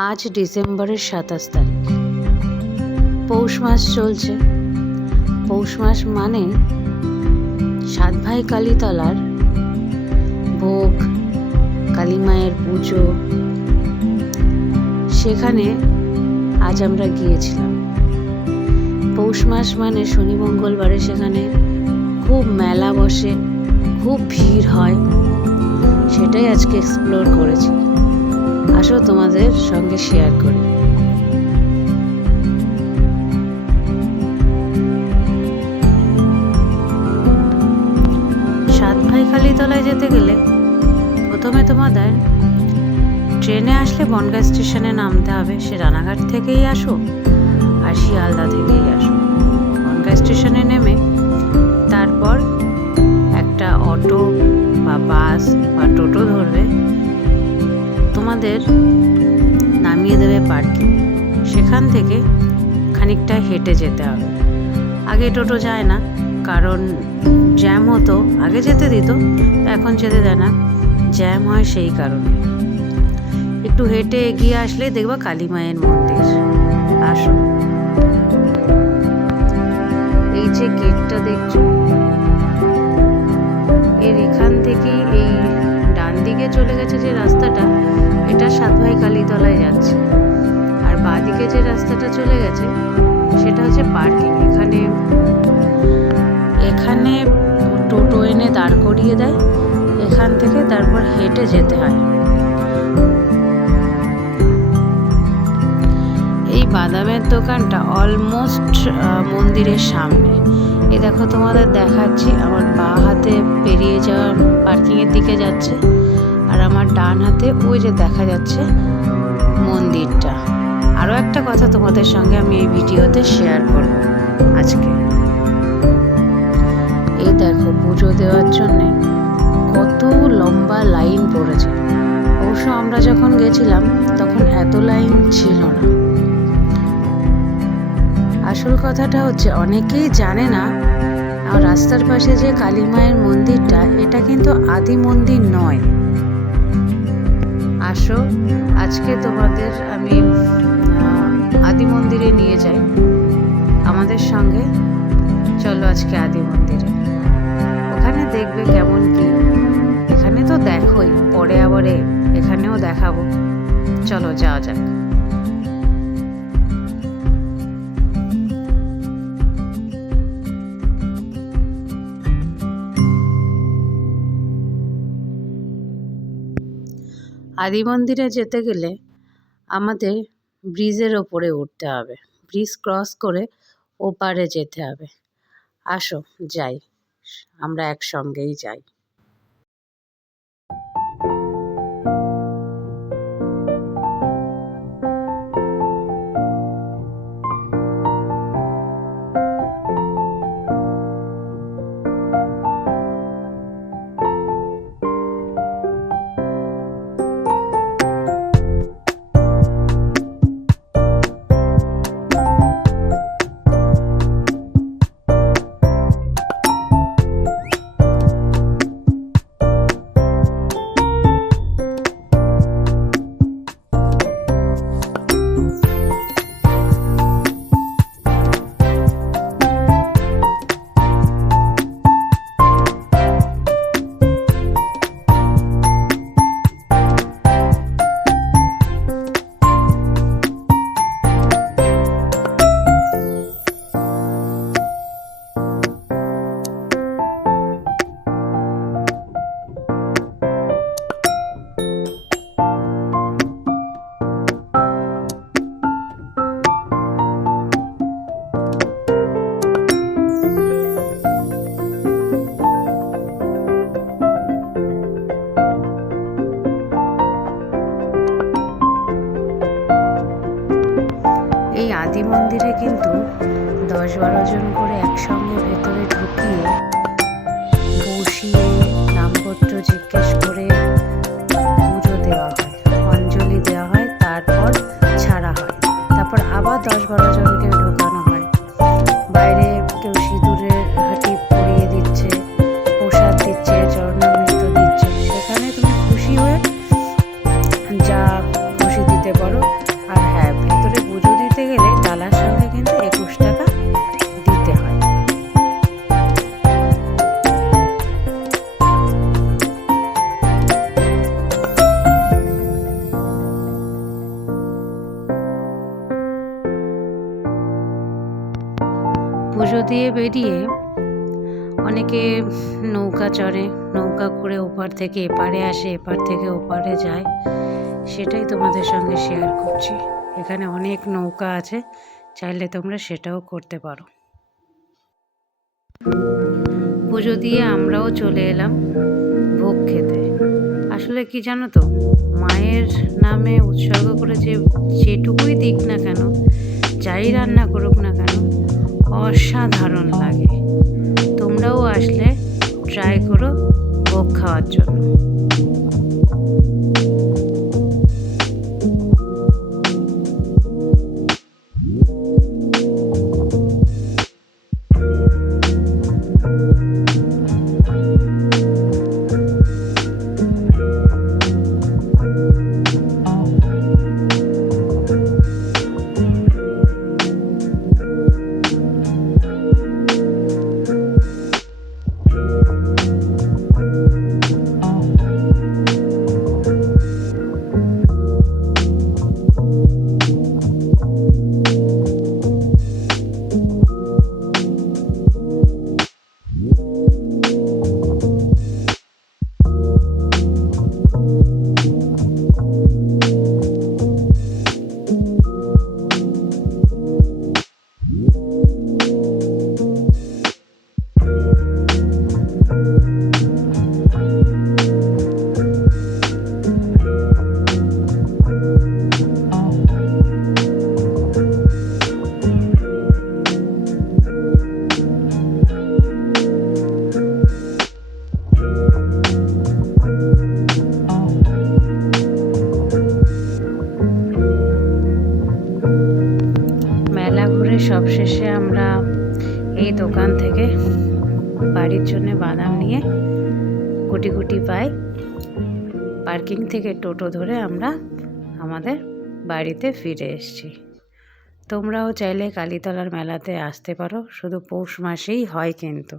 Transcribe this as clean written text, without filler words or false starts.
আজ ডিসেম্বরের 27 তারিখ। পৌষ মাস চলছে। পৌষ মাস মানে সাতভাই কালীতলার ভোগ, কালী মায়ের পুজো, সেখানে আজ আমরা গিয়েছিলাম। পৌষ মাস মানে শনি মঙ্গলবারে সেখানে খুব মেলা বসে, খুব ভিড় হয়, সেটাই আজকে এক্সপ্লোর করেছি। আসো তোমাদের সঙ্গে শেয়ার করি। সাতভাই কালীতলায় যেতে গেলে প্রথমে তোমাদের ট্রেনে আসলে বনগাঁ স্টেশনে নামতে হবে। সে রানাঘাট থেকেই আসো আর শিয়ালদা থেকেই আসো। বনগাঁ স্টেশনে নেমে তারপর একটা অটো বা বাস বা টোটো ধরবে, তোমাদের নামিয়ে দেবে পার্কিং। সেখান থেকে খানিকটা হেঁটে যেতে হবে। আগে টোটো যায় না, কারণ জ্যাম হতো। আগে যেতে দিত, এখন যেতে দেয় না, জ্যাম হয় সেই কারণে। একটু হেঁটে এগিয়ে আসলে দেখবা কালী মায়ের মন্দির। আসো, এই যে গেটটা দেখছো, এর এখান থেকে এই ডান দিকে চলে গেছে যে রাস্তাটা, এটা সাতভাই কালীতলায় যাচ্ছে। আর বাঁ দিকে যে রাস্তাটা চলে গেছে সেটা হচ্ছে পার্কিং। এখানে টোটো এনে দাঁড় করিয়ে দেয়, এখান থেকে তারপর হেঁটে যেতে হয়। এই বাদামের দোকানটা অলমোস্ট মন্দিরের সামনে। এই দেখো, তোমাদের দেখাচ্ছি, আমার বাঁ হাতে পেরিয়ে যাওয়ার পার্কিংয়ের দিকে যাচ্ছে, আর আমার ডান হাতে ওই যে দেখা যাচ্ছে মন্দিরটা। আরও একটা কথা তোমাদের সঙ্গে আমি এই ভিডিওতে শেয়ার করব আজকে। এই দেখো, পুজো দেওয়ার জন্যে কত লম্বা লাইন পড়েছে। অবশ্য আমরা যখন গেছিলাম তখন এত লাইন ছিল না। আসল কথাটা হচ্ছে, অনেকেই জানে না রাস্তার পাশে যে কালী মায়ের মন্দিরটা, এটা কিন্তু আদি মন্দির নয়। আসো, আজকে তোমাদের আমি আদি মন্দিরে নিয়ে যাই আমাদের সঙ্গে। চলো আজকে আদি মন্দিরে, ওখানে দেখবে কেমন কি। এখানে তো দেখোই, পরে আবার এখানেও দেখাবো। চলো যাওয়া যাক। আদি মন্দিরে যেতে গেলে আমাদের ব্রিজের ওপরে উঠতে হবে, ব্রিজ ক্রস করে ওপারে যেতে হবে। আসো যাই, আমরা একসঙ্গেই যাই। এই আদি মন্দিরে কিন্তু 10-12 জন করে একসঙ্গে ভেতরে ঢুকিয়ে বসিয়ে নামপত্র জিজ্ঞেস করে পুজো দেওয়া হয়, অঞ্জলি দেওয়া হয়, তারপর ছাড়া হয়। তারপর আবার 10-12 জনকে ঢোকানো হয়। বাইরে কেউ সিঁদুরের টিপ পরিয়ে দিচ্ছে, প্রসাদ দিচ্ছে, চরণামৃত দিচ্ছে। সেখানে তুমি খুশি হয়ে যা খুশি দিতে পারো। দিয়ে বেরিয়ে অনেকে নৌকা চড়ে, নৌকা করে ওপার থেকে এপারে আসে, এপার থেকে ওপারে যায়, সেটাই তোমাদের সঙ্গে শেয়ার করছি। এখানে অনেক নৌকা আছে, চাইলে তোমরা সেটাও করতে পারো। পুজো দিয়ে আমরাও চলে এলাম ভোগ খেতে। আসলে কি জানো তো, মায়ের নামে উৎসর্গ করে যেটুকুই দিক না কেন, যাই রান্না করুক না কেন, অসাধারণ লাগে। তোমরাও আসলে ট্রাই করো ভোগ খাওয়ার জন্য। মেলা ঘুরে সবশেষে আমরা এই দোকান থেকে বাড়ির জন্য বাদাম নিয়ে গুটি গুটি পাই পার্কিং থেকে টোটো ধরে আমরা আমাদের বাড়িতে ফিরে এসেছি। তোমরাও চাইলে কালীতলার মেলাতে আসতে পারো, শুধু পৌষ মাসেই হয় কিন্তু।